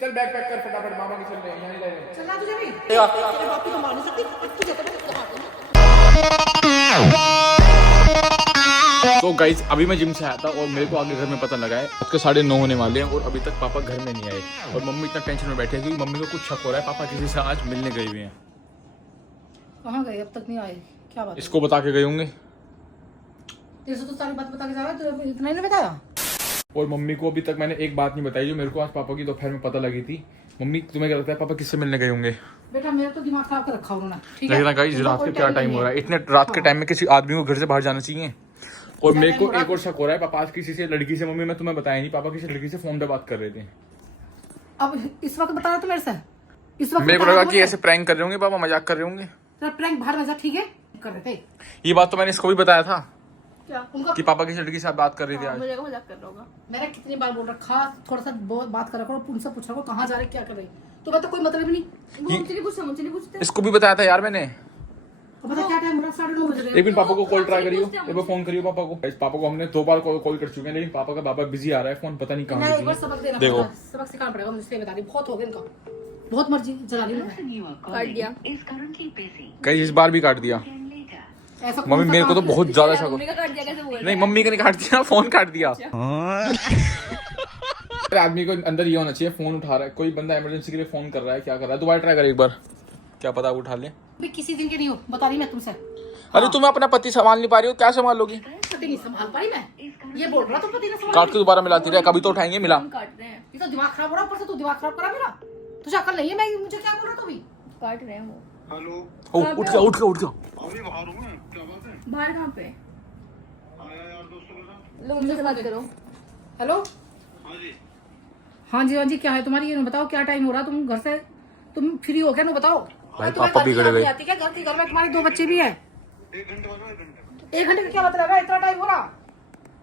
चल bag pack कर फटाफट, मामा के चल रहे हैं, यहीं रह रहे हैं। चलना तुझे भी तेरे बाप की तो मार नहीं सकती तुझे तो तो गाइस अभी मैं जिम से आया था और मेरे को आगे घर में पता लगा है अब के 9:30 होने वाले हैं और अभी तक पापा घर में नहीं आए और मम्मी इतना टेंशन में बैठे हैं क्योंकि मम्मी को कुछ शक हो रहा है पापा किसी से आज मिलने गए हुए हैं। कहाँ गए? अब तक नहीं आए। क्या बात? इसको बता के गए होंगे। तेरे से तो सारी बात बता के जा रहा है, तो इतना ही नहीं बताया। और मम्मी को अभी तक मैंने एक बात नहीं बताई जो मेरे को आज पापा की दोपहर में पता लगी थी। मम्मी तुम्हें क्या लगता है पापा किससे मिलने गए होंगे? बेटा मेरा तो दिमाग खराब कर रखा उन्होंने। ठीक है लेकिन गाइस रात के क्या टाइम हो रहा है, इतने रात के टाइम में किसी आदमी को घर से बाहर जाना चाहिए। और मेरे को एक और शक हो रहा है पापा आज किसी से लड़की से, मम्मी मैं तुम्हें बताया नहीं, पापा किसी लड़की से फोन पे बात कर रहे थे। अब इस वक्त बता रहा तो मेरे से इस वक्त मेरे को लगा कि ऐसे प्रैंक कर रहे होंगे पापा, मजाक कर रहे होंगे। तेरा प्रैंक बाहर मजा ठीक है कर रहे थे। ये बात तो मैंने इसको भी बताया था क्या उनका कि पापा किसी लड़की से बात कर रही थी आज। मुझे मजाक कर रहा होगा। मैंने कितनी बार बोल रखा थोड़ा सा बात कर रखो, उनसे पूछ रखो कहाँ जा रहे क्या कर रहे, तुम्हें तो कोई मतलब नहीं। मुझे नहीं पूछते, मुझे नहीं पूछते। इसको भी बताया था यार मैंने। अब पता क्या टाइम 9:30 बज रहे एक दिन पापा को कॉल ट्राई करियो, एक बार फोन करियो पापा को। पापा को हमने 2 बार कॉल कर चुके हैं लेकिन पापा का बाबा बिजी आ रहा है, फोन पता नहीं कहाँ एक बार सबक देना देखो। पड़ेगा, सबक सिखाना पड़ेगा मुझसे। बता रही बहुत हो गया इनका, बहुत मर्जी चला रही है। काट दिया। कई इस बार भी काट दिया। ऐसा मम्मी मेरे को तो बहुत ज्यादा शक हो। मम्मी का काट दिया कैसे बोल नहीं मम्मी का नहीं काट दिया, फोन काट दिया। आदमी को अंदर ये होना चाहिए, फोन उठा रहा है कोई बंदा इमरजेंसी के लिए फोन कर रहा है, क्या कर रहा है, दोबारा ट्राई कर एक बार, क्या पता उठा ले। भी किसी दिन के नहीं हो, बता रही मैं तुमसे। अरे तुम अपना पति संभाल नहीं पा रही हो, क्या संभाल लोगी? पति नहीं संभाल पाई मैं, ये बोल रहा तो पति ने संभाल। काट के दोबारा मिलाती रहे, कभी तो उठाएंगे मिला। काट रहे हैं, ये तो दिमाग खराब हो रहा, ऊपर से तू दिमाग खराब करा मेरा। तुझे अकल नहीं है, मैं मुझे क्या बोल रहा तू भी? काट रहे हैं वो। ओ उठ जा उठ जा उठ जा। अभी बाहर हूँ मैं, क्या बात है? बाहर कहाँ पे? आया यार दोस्तों के साथ। लो मुझसे बात करो। हेलो हाँ जी। हाँ जी क्या है तुम्हारी, ये बताओ क्या टाइम हो रहा, तुम घर से तुम फ्री हो क्या? नो बताओ भाई तुम्हें पापा घर की बिगड़ याद गए। नहीं आती क्या? घर में तुम्हारे 2 बच्चे भी है। 1 घंटे बाद 1 घंटे। 1 घंटे का क्या मतलब है? इतना टाइम हो रहा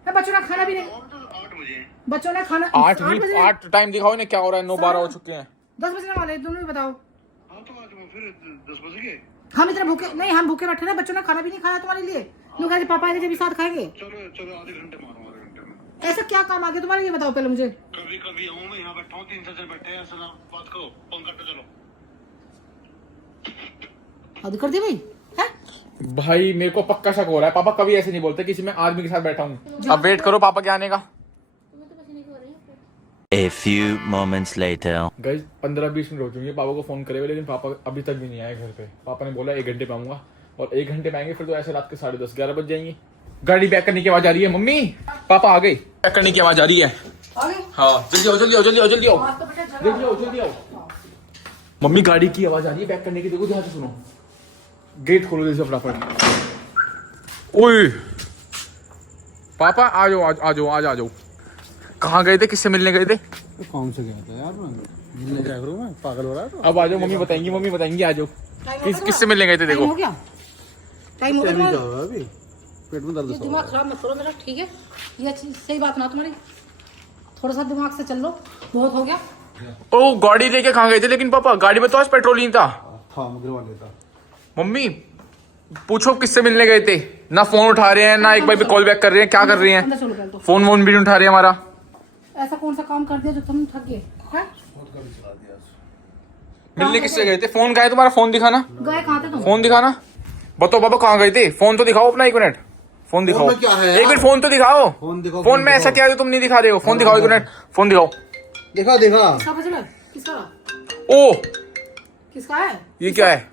है, बच्चों ने खाना भी नहीं, और तो 8 बजे। बच्चों ने खाना 8 नहीं 8 टाइम दिखाओ इन्हें, क्या हो रहा है? 9:12 हो चुके हैं। 10 बजने वाले, तुम भी बताओ। हाँ तो आज मैं फिर 10 बजे गए। हम इतने भूखे नहीं, हम भूखे बैठे ना, बच्चों ने खाना भी नहीं खाया तुम्हारे लिए। लोग कहते पापा आएंगे जब भी साथ खाएंगे। चलो चलो आधे घंटे मारो, आधे घंटे में। ऐसा क्या काम आ गया तुम्हारे, ये बताओ पहले मुझे। कभी कभी आऊँ मैं यहाँ बैठा हूँ, 3 जन बैठे हैं, सलाम बात करो, फोन करते चलो। हद कर दी भाई है। भाई मेरे को पक्का शक हो रहा है, पापा कभी ऐसे नहीं बोलते किसी मैं आदमी के साथ बैठा हूँ। अब वेट करो पापा के आने का। A few moments later. Guys 15-20 minute हो चुके हैं पापा को फोन करे हुए लेकिन पापा अभी तक भी नहीं आए घर पे। पापा ने बोला 1 घंटे पे आऊंगा और 1 घंटे में आएंगे फिर तो ऐसे रात के 10:30-11 बज जाएंगे। गाड़ी पैक करने की आवाज आ रही है, मम्मी पापा आ गए, पैक करने की आवाज आ रही है। हाँ जल्दी आओ जल्दी आओ जल्दी आओ जल्दी आओ जल्दी आओ जल्दी आओ। मम्मी गाड़ी की आवाज आ रही है पैक करने की, देखो ध्यान से सुनो, गेट खोलो जैसे फटाफट। ओए पापा आ जाओ आ जाओ आ जाओ। कहाँ गए थे, किससे मिलने गए थे? कौन से गया था यार मैं मिलने क्या करूँ, मैं पागल हो रहा है। अब आ जाओ, मम्मी बताएंगी आ जाओ। किससे मिलने गए थे? देखो हो गया टाइम हो गया क्या तुम्हारा। हुआ अभी? पेट में दर्द ये दिमाग खराब मत करो मेरा, ठीक है? ये अच्छी सही बात ना तुम्हारी, थोड़ा सा दिमाग से चल लो, बहुत हो गया। ओ गाड़ी लेके कहाँ गए थे लेकिन पापा? गाड़ी में तो आज पेट्रोल नहीं था। था गिरवा लेता। मम्मी पूछो किससे मिलने गए थे, ना फोन उठा रहे हैं ना एक बार भी कॉल बैक कर रहे हैं, क्या कर रही हैं? अंदर चलो पहले तो। फोन वोन भी नहीं उठा रहे हैं हमारा। ऐसा कौन सा काम कर दिया जो तुम थक गए हैं? मिलने किससे गए थे? फोन कहाँ है तुम्हारा? फोन दिखाना, गए कहाँ थे तुम? फोन दिखाना। बताओ पापा कहाँ गए थे? फोन तो दिखाओ अपना, 1 मिनट फोन दिखाओ। में क्या है एक मिनट फोन तो दिखाओ। फोन दिखाओ, फोन में ऐसा क्या है जो तुम नहीं दिखा रहे हो? फोन दिखाओ 1 मिनट, फोन दिखाओ। देखा देखा किसका बचला? किसका? ओ किसका है? ये क्या है?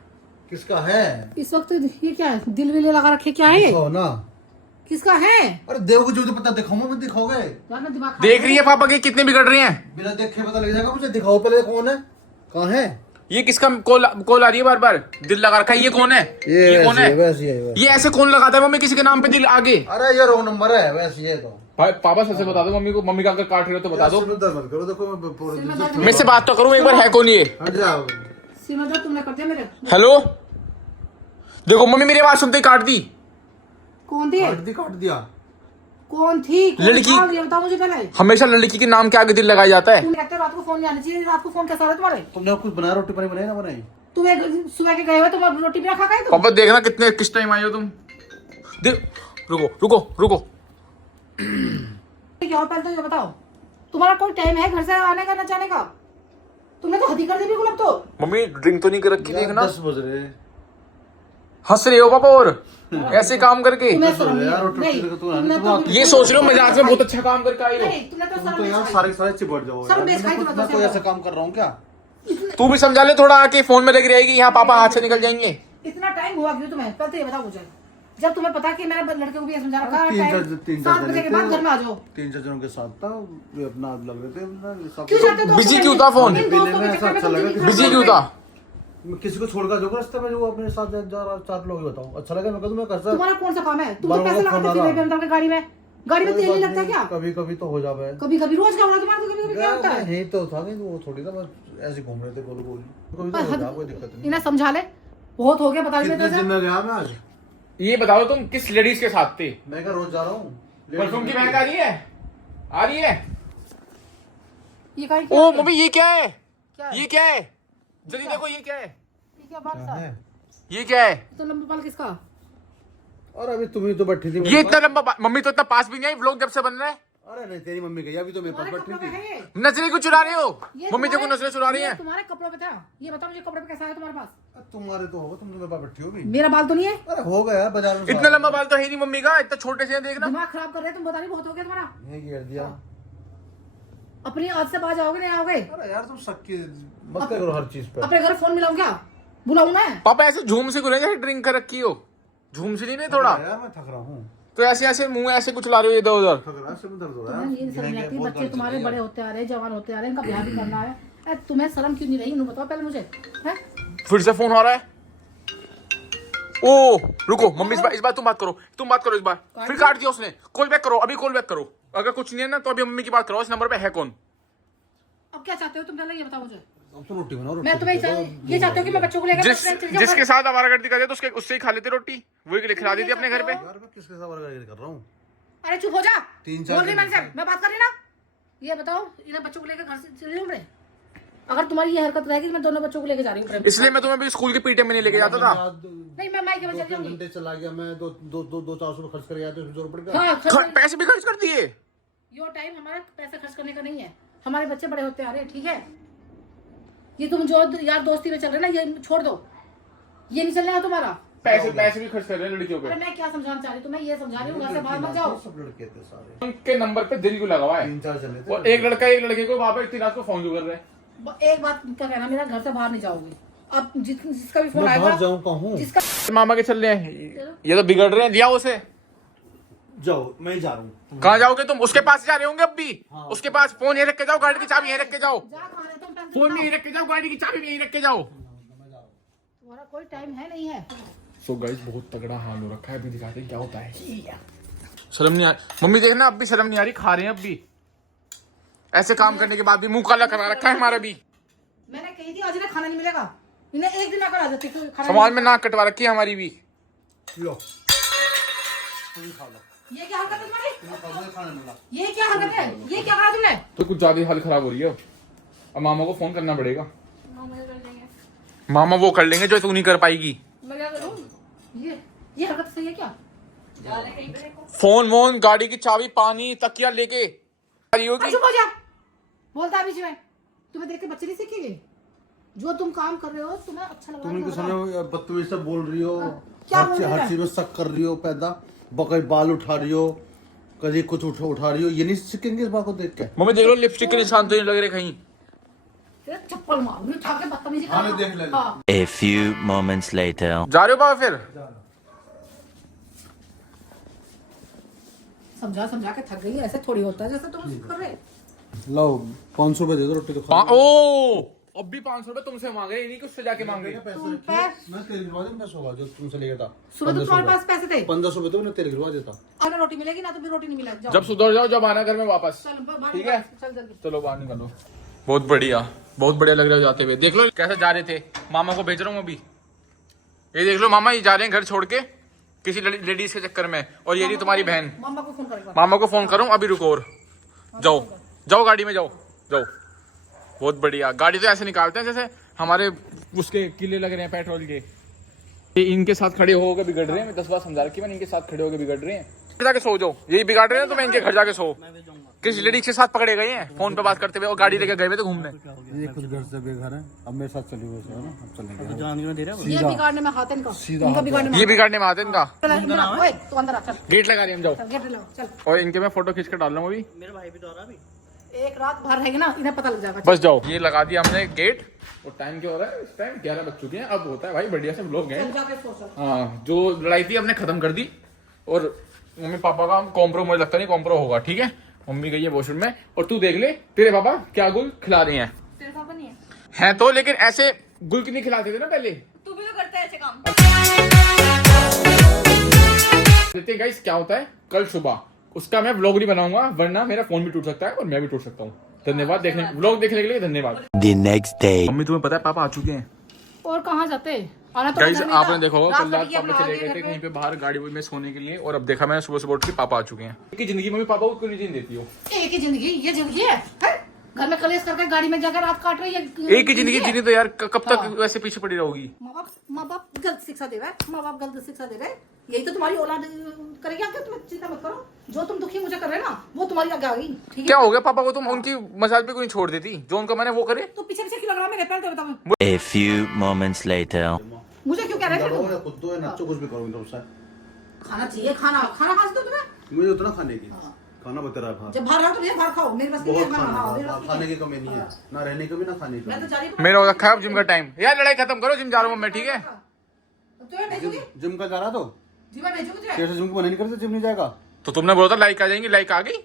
किसका है? इस वक्त ये क्या है? दिल विल लगा रखे क्या है ये? दिखाओ ना। किसका है? अरे देव को जो तो पता दिखाऊंगा मैं, दिखाओगे? वरना दिमाग खराब देख रही है पापा के कितने बिगड़ रहे हैं? बिना देखे पता लग जाएगा मुझे, दिखाओ पहले कौन है, कहाँ है? ये किसका कॉल आ रही है बार बार? दिल लगा रखा है, ये कौन है? ये कौन है? वैसी है। ये ऐसे कौन लगाता है मम्मी किसी के नाम पे दिल आगे? अरे ये रॉन्ग नंबर है, वैसी है तो। भाई पापा सच से बता दो मम्मी को, मम्मी का अगर काट रहे हो तो बता दो। सिर में दर्द मत करो, देखो मैं पूरे दिन से मेरे से बात तो करूं एक बार, है कौन ये? हट जाओ। सिर में दर्द तुमने कर दिया मेरे। हेलो देखो मम्मी मेरी आवाज सुनते ही काट दी। कौन थी? काट दिया। कौन थी? कौन लड़की। था? ये बताओ मुझे पहले। हमेशा लड़की के नाम के आगे दिल लगाया जाता है। तुम कहते हो रात को फोन नहीं आना चाहिए, रात को फोन कैसा रहा तुम्हारे? तुमने कुछ बनाया, रोटी पानी बनाई ना बनाई? तुम एक सुबह के गए हो, तुम रोटी भी ना खा गए तुम? पापा देखना कितने किस टाइम आए हो तुम। रुको रुको रुको। क्या हो पहले तो ये बताओ, तुम्हारा कोई टाइम है घर से आने का ना जाने का? हदी कर दी बिल्कुल अब तो। मम्मी ड्रिंक तो नहीं कर रखी देखना। 10 बज रहे हैं। हंस रहे हो पापा और ऐसे काम करके। तुम्हें शर्म नहीं- यार, नहीं, तुमने तो- ये सोच रहे हो मजाक में बहुत अच्छा काम करके आई हो। नहीं, तुमने तो तुम शर्म तो यार नहीं सारे सारे चिपट जाओ सर, यार। बेच खाई मैं तुम्हें तो कोई से ऐसा काम कर रहा हूँ क्या? तू भी समझा ले थोड़ा, आके फोन में लगी रहेगी, यहाँ पापा हाथ से निकल जाएंगे। इतना टाइम हुआ क्यों तुम्हें? पहले तो ये बताओ मुझे, जब तुम्हें पता कि मैंने लड़के को भी ये समझा रखा तीन चार 7 बजे के बाद घर में आ जाओ। 3-4 जनों के साथ था, वे अपना लग रहे थे अपना सब। क्यों जाते हो? बिजी क्यों था फोन? इन दोस्तों पीने के में चक्कर में ऐसा तुम अच्छा जिंदगी लगा। बिजी खराब क्यों कर था? मैं किसी को छोड़कर जो रास्ते में जो अपने साथ जा रहा 4 लोग ही बताओ, अच्छा लगा? मैं कहूँ मैं कर तुम्हारा कौन सा काम है? तुम तो बार-बार पैसे फोन लगाते आ थे रहा। बेबी गाड़ी में। गाड़ी में तेल नहीं लगता क्या? कभी कभी तो हो जावे। कभी कभी रोज का हो रहा है तुम्हारा, तो कभी कभी क्या होता है? यही तो था, नहीं तो वो थोड़ी था, बस ऐसे घूम रहे थे गोल गोल। कभी तो हो जा, कोई दिक्कत नहीं। इन्हें समझा ले, बहुत हो गया, बता भी कितने दे दिन में गया मैं आज? ये बताओ तुम किस लेडीज के साथ थे? मैं क्या रोज जा रहा हूँ? परफ्यूम की महक आ रही है, आ रही है। ये गाड़ी ओ मम्मी ये क्या है? क्या है? ये क्या है? जल्दी देखो ये क्या है? ये क्या बात था? ये क्या है? तो लंबा बाल किसका? और अभी तुम ही तो बैठी थी ये मेरे इतना लंबा मम्मी तो इतना पास भी नहीं आई, व्लॉग जब से बन रहा है। पास। अरे नहीं, तेरी मम्मी गई, अभी तो मेरे पास तुम्हारे बैठी कपड़ों में थी। है ये? नजरे को चुरा रहे हो? ये मम्मी देखो तुम्हारे- नजरे चुरा रही ये है। तुम्हारे कपड़ों पे था। ये बताओ मुझे कपड़े पे कैसा है तुम्हारे पास? तुम्हारे तो होगा, तुम तो मेरे पास बैठी होगी। मेरा बाल तो नहीं है। अरे हो गया बाजार में। इतना लंबा बाल तो है नहीं मम्मी का, इतना छोटे से है, देखना। दिमाग खराब कर रहे हैं तुम, बता रही बहुत हो गया तुम्हारा। ये घेर दिया। अपनी आज से बाज आओगे नहीं आओगे? अरे यार तुम शक्की मत करो हर चीज पे। अपने घर फोन मिलाऊं क्या? बुलाऊं मैं? पापा ऐसे झूम से गुले जैसे ड्रिंक कर रखी हो, झूम से नहीं थोड़ा। यार मैं थक रहा हूँ। तो ऐसे ऐसे मुंह ऐसे कुछ ला रहे हो इधर उधर। थक रहा है, सिर में दर्द हो रहा तुम्हें ये है। शर्म नहीं आती? बहुत बच्चे गाड़ी तुम्हारे चल बड़े रही होते आ रहे हैं, जवान होते आ रहे हैं, इनका ब्याह भी करना है। अरे तुम्हें शर्म क्यों नहीं रही? इन्होंने बताओ पहले मुझे। हैं? फिर से फोन आ रहा है। ओ रुको मम्मी, इस बार तुम बात करो इस बार। फिर काट दिया उसने। कॉल बैक करो, अभी कॉल बैक करो। अगर कुछ नहीं है ना तो अभी मम्मी की बात करो। इस नंबर पे है कौन? अब क्या चाहते हो तुम? पहले ये बताओ मुझे। अब तो रोटी बनाओ। मैं तुम्हें ये चाहती हूँ कि मैं बच्चों को लेकर जिसके साथ आवारागर्दी करते तो उससे ही खा लेते रोटी, वही खिला देती अपने घर पे। यार मैं किसके साथ वर्गाकार कर रहा हूँ? अरे चुप हो जा। 3-4 बोल रही मैंने से, मैं बात कर रही ना। ये बताओ, इन्हें बच्चों को लेकर घर से चले जाऊं मैं? अगर तुम्हारी ये हरकत रहेगी मैं दोनों बच्चों को लेकर जा रही हूँ। इसलिए मैं तुम्हें भी स्कूल के पीटे में नहीं लेके जाता था। नहीं, मैं माइक में चल 2 जाऊंगी। घंटे चला गया मैं, 200-400 खर्च कर गया तो जोर पड़ गया। हाँ, पैसे भी खर्च कर दिए। यो टाइम हमारा पैसे खर्च करने का नहीं है। हमारे बच्चे बड़े होते आ रहे हैं, ठीक है? ये तुम जो यार दोस्ती में चल रहे ना, ये छोड़ दो। ये नहीं चलने का तुम्हारा। पैसे भी खर्च कर रहे हैं लड़कियों पे। अरे मैं क्या समझाना चाह रही हूँ? मैं ये समझा रही हूँ, घर से बाहर मत जाओ। सब लड़के थे सारे। उनके नंबर पे दिल क्यों लगा हुआ है? 3-4 चले थे। और एक लड़का एक लड़के को वहां पे इतनी रात को फोन क्यों कर रहे हैं? एक बात का कहना, मेरा घर से बाहर नहीं जाओगे। अब जिसका भी फोन मैं आएगा, बाहर जाऊँ कहूँ? जिसका मामा के चल रहे हैं, ये तो बिगड़ रहे हैं। दिया उसे। जाओ, मैं ही जा रहा हूँ। कहाँ जाओगे तुम? उसके पास जा रहे होंगे अब भी। हाँ। उसके पास फोन यहीं रख के जाओ, गाड़ी की चाबी यहीं रख के जाओ। जा कहाँ रहे तुम? फोन भी यहीं रख के जाओ, गाड़ी की चाबी भी यहीं रख के जाओ। तुम्हारा कोई टाइम है नहीं है। सो गाइस बहुत तगड़ा हाल हो रखा है, अभी दिखाते हैं क्या होता है। शर्म नहीं आ रही मम्मी, देखना अब भी शर्म नहीं आ रही। खा रहे हैं अब भी, ऐसे काम करने के बाद भी मुंह काला करा रखा है हमारा भी। मैंने कही थी आज इन्हें खाना नहीं मिलेगा। इन्हें एक दिन आकर आ जाते खाना समाज में नाक कटवा रखी है हमारी भी। लो तुम खा लो। नहीं। ये क्या हरकत है तुम्हारी? तुम्हें खाना खाने मिला। ये क्या हरकत है? ये क्या करा तुमने? तो कुछ ज्यादा हाल खराब हो रही है। अब मामा को फोन करना पड़ेगा। मामा कर देंगे। मामा वो कर लेंगे जो तू नहीं कर पाएगी। मैं क्या करूँ? ये हरकत सही है क्या? जा रहे कहीं पे को। फोन वोन, गाड़ी की चाबी, पानी, तकिया लेके आ रही होगी। चुप हो जा। बोलता है बीच में। तुम्हें देख के बच्चे नहीं सीखेंगे? जो तुम काम कर रहे हो तुम्हें अच्छा लग रहा तुम है? इनके सामने बदतमीजी से बोल रही हो, क्या बोल रही हर है? चीज में शक कर रही हो, पैदा बकरी बाल उठा रही हो, कभी कुछ उठा रही हो। ये नहीं सीखेंगे इस बात को देख के? मम्मी देख लो लिपस्टिक के निशान तो नहीं लग रहे कहीं। तेरे चप्पल मारूंगी उठा के, बदतमीजी कर हाँ, रहा। देख ले। हाँ। A few moments later. जा रहे हो बाबा फिर? समझा के थक गई। ऐसे थोड़ी होता है जैसे तुम कर रहे। लो 500 रुपए दे दो, रोटी तो खा लो। ओ अब भी 500 रुपए तुमसे मांग रहे हैं, नहीं कि उससे जाके मांग रहे हैं। पैसे रखे, मैं तेल गिरवा दूं, पैसे होगा जो तुमसे ले गया था। सुबह तो तुम्हारे पास पैसे थे। 1500 रुपए तो मैंने तेल गिरवा देता। अगर रोटी मिलेगी ना तो फिर रोटी नहीं मिलेगी। जाओ। जब सुधर जाओ जब आना घर में वापस। चल बाहर ठीक निकल, है। चल जल्दी। चलो बाहर निकलो। बहुत बढ़िया लग रहा है जाते हुए। देख लो कैसे जा रहे थे। मामा को भेज रहा हूँ अभी। ये देख लो मामा, ये जा रहे हैं घर छोड़ के किसी लेडीज के चक्कर में। और ये रही तुम्हारी बहन। मामा को फोन करेगा। मामा को फोन करूँ अभी, रुको और जाओ गाड़ी में जाओ। बहुत बढ़िया। गाड़ी तो ऐसे निकालते हैं जैसे हमारे उसके किले लग रहे हैं पेट्रोल के। ये इनके साथ खड़े होकर बिगड़ रहे हैं। मैं 10 बार समझा रखी मैंने, इनके साथ खड़े होकर बिगड़ रहे हैं। जाके सो जाओ, यही बिगाड़ रहे हैं तो मैं इनके घर जाके सो। किस लेडी के साथ पकड़े गए हैं फोन पे बात करते हुए और गाड़ी लेके गए हुए थे घूमने। ये खुद घर से बेघर है, अब मेरे साथ चली गई है ना, अब चलेंगे। जान दे रहा ये बिगाड़ने में हाथ है इनका, इनका बिगाड़ने में ये बिगाड़ने में आते हैं इनका। ओए तू अंदर आ चल, गेट लगा रही हम जाओ। चल गेट लगाओ चल। और इनके मैं फोटो खींच कर डाल रहा हूँ अभी। एक रात भर रहेगी ना, इन्हें पता लग जाएगा। बस जाओ, ये लगा दिया हमने गेट। और टाइम क्या हो रहा है इस टाइम? 11 बज चुके हैं। अब होता है भाई बढ़िया से लोग चल हैं। जाके सो चल। हाँ, जो लड़ाई थी हमने खत्म कर दी। और मम्मी पापा का कॉम्प्रो मुझे लगता नहीं कॉम्प्रो होगा, ठीक है। मम्मी गई है वॉशरूम में और तू देख ले तेरे पापा क्या गुल खिला रहे हैं। तेरे पापा नहीं है, हैं तो, लेकिन ऐसे गुल की नहीं खिलाते थे ना पहले। तू भी तो करता है ऐसे काम। देखते हैं गाइस क्या होता है कल सुबह। उसका मैं व्लॉग नहीं बनाऊंगा, वरना मेरा फोन भी टूट सकता है और मैं भी टूट सकता हूँ। धन्यवाद देखने, व्लॉग देखने के लिए धन्यवाद। The next day. मम्मी तुम्हें पता है पापा आ चुके हैं। और कहाँ जाते? आना तो गाइस घर में था। आपने देखा होगा रात कल भर रात किया, पापा अपना चले आ गए गए थे घर कहीं पे। पे बाहर गाड़ी में सोने के लिए। और अब देखा मैंने सुबह सुबह उठ के पापा आ चुके हैं। की जिंदगी मम्मी पापा को क्यों नहीं जीने देती हो? एक ही जिंदगी, ये जिंदगी है? घर में कलेश करके गाड़ी में जाकर रात काट रही है। एक ही जिंदगी जीनी तो यार कब तक हाँ। वैसे पीछे पड़ी रहोगी? माँ बाप गलत शिक्षा दे रहे हैं, माँ बाप गलत शिक्षा दे रहे हैं। यही तो तुम्हारी औलाद करेगी आगे। तुम चिंता मत करो, जो तुम दुखी मुझे कर रहे हो ना, वो तुम्हारी आगे आ गई, ठीक क्या है। हो गया पापा को? तुम उनकी मसाल पे क्यों नहीं छोड़ देती? जो उनका मैंने वो करे। तो पीछे पीछे क्यों लग रहा है मेरे? पहले तो बताओ, A few moments later. मुझे क्यों कह रहे थे? या खुद दो या नच्चो, कुछ भी करो इधर से। खाना चाहिए, खाना खाना खा सकते हो तुम्हें? मुझे उतना खाने की खाना बता रहा है। जब बाहर रहो तो नहीं बाहर खाओ, मेरे पास नहीं है बहुत खाना। हाँ, मेरे खाना, पास खाने नहीं की कमी नहीं है, ना रहने की भी ना खाने की मैं तो कमी। जा रही हूँ। मेरा हो रखा है अब जिम का टाइम। यार लड़ाई खत्म करो, जिम जा रहा हूँ मैं, ठीक है। तुम्हें भेजूंगी, जिम का जा रहा तो जी मैं भेजूंगी तुझे। कैसे जिम की मना नहीं करते, जिम नहीं जाएगा। तो तुमने बोला था लाइक आ जाएंगी, लाइक आ गई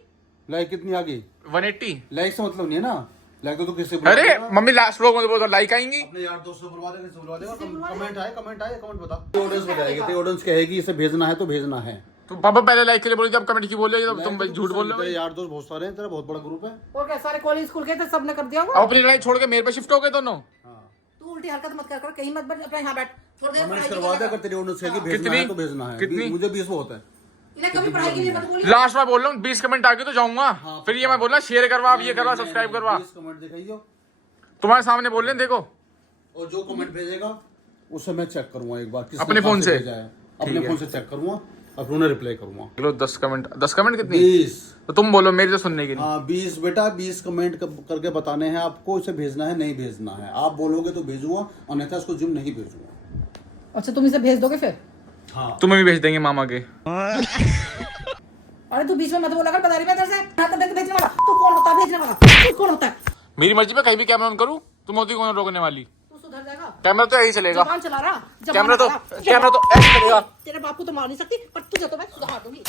लाइक कितनी आ गई? 180। लाइक से मतलब नहीं है ना, लाइक तो किससे अरे मम्मी लास्ट लोग मुझे बोला लाइक आएंगी। अपने यार दोस्तों से बुलवा देंगे, किससे बुलवा देगा? कमेंट आए कमेंट बता। ऑडियंस बताएगी, ऑडियंस कहेगी इसे भेजना है तो भेजना है। तो पापा पहले लाइक के लिए बोले, जब कमेंट की बोले जब तुम भाई झूठ बोल रहे तेरे हो। यार दोस्त बहुत सारे हैं, तेरा बहुत बड़ा ग्रुप है। और क्या सारे कॉलेज स्कूल के थे, सबने कर दिया अब होगा। अपनी लड़ाई छोड़ के मेरे पे शिफ्ट हो गए दोनों। तू उल्टी हरकत मत कर, कहीं मत बैठ, अपने यहाँ बैठ। थोड़ी देर कमेंट पढ़ाई करवा की दे, अगर तेरी ऑडियंस कहेगी भेजना कितनी? है तो भेजना है। कितनी? मुझे 20 होता है। इन्हें कभी पढ़ाई के लिए मत बोलिए। लास्ट बार बोल रहा हूँ 20 कमेंट आ गए तो जाऊंगा। फिर ये मैं बोलना शेयर करवा, अब ये करवा, नहीं, सब्सक्राइब नहीं, करवा। 20 कमेंट दिखाइयो तुम्हारे सामने बोल रहे हैं, देखो। और जो कमेंट भेजेगा उसे मैं चेक करूंगा एक बार, किसने अपने फोन कहाँ से? भेजा है। अपने फोन से चेक करूंगा और उन्हें रिप्लाई करूंगा। लो 10 कमेंट कितनी? 20। तो तुम बोलो मेरी तो सुनने की नहीं। हाँ 20 बेटा, 20 कमेंट करके बताने हैं आपको, इसे भेजना है नहीं भेजना है। आप बोलोगे तो भेजूंगा, अन्यथा इसको जिम नहीं भेजूंगा। अच्छा तुम इसे भेज दोगे फिर? हाँ तुम्हें भी भेज देंगे मामा के। अरे तू बीच में मत बोला कर, बता रही मैं तेरे से। भेजने वाला तू कौन होता है? भेजने वाला तू कौन होता है? मेरी मर्जी पे कहीं भी कैमरा ऑन करूँ, तुम होती कौन रोकने वाली? तू सुधर जाएगा। कैमरा तो यही चलेगा। जबान चला रहा, कैमरा तो ऐसे चलेगा। तेरे बाप को तो मार नहीं सकती, पर तुझे तो मैं सुधार दूंगी।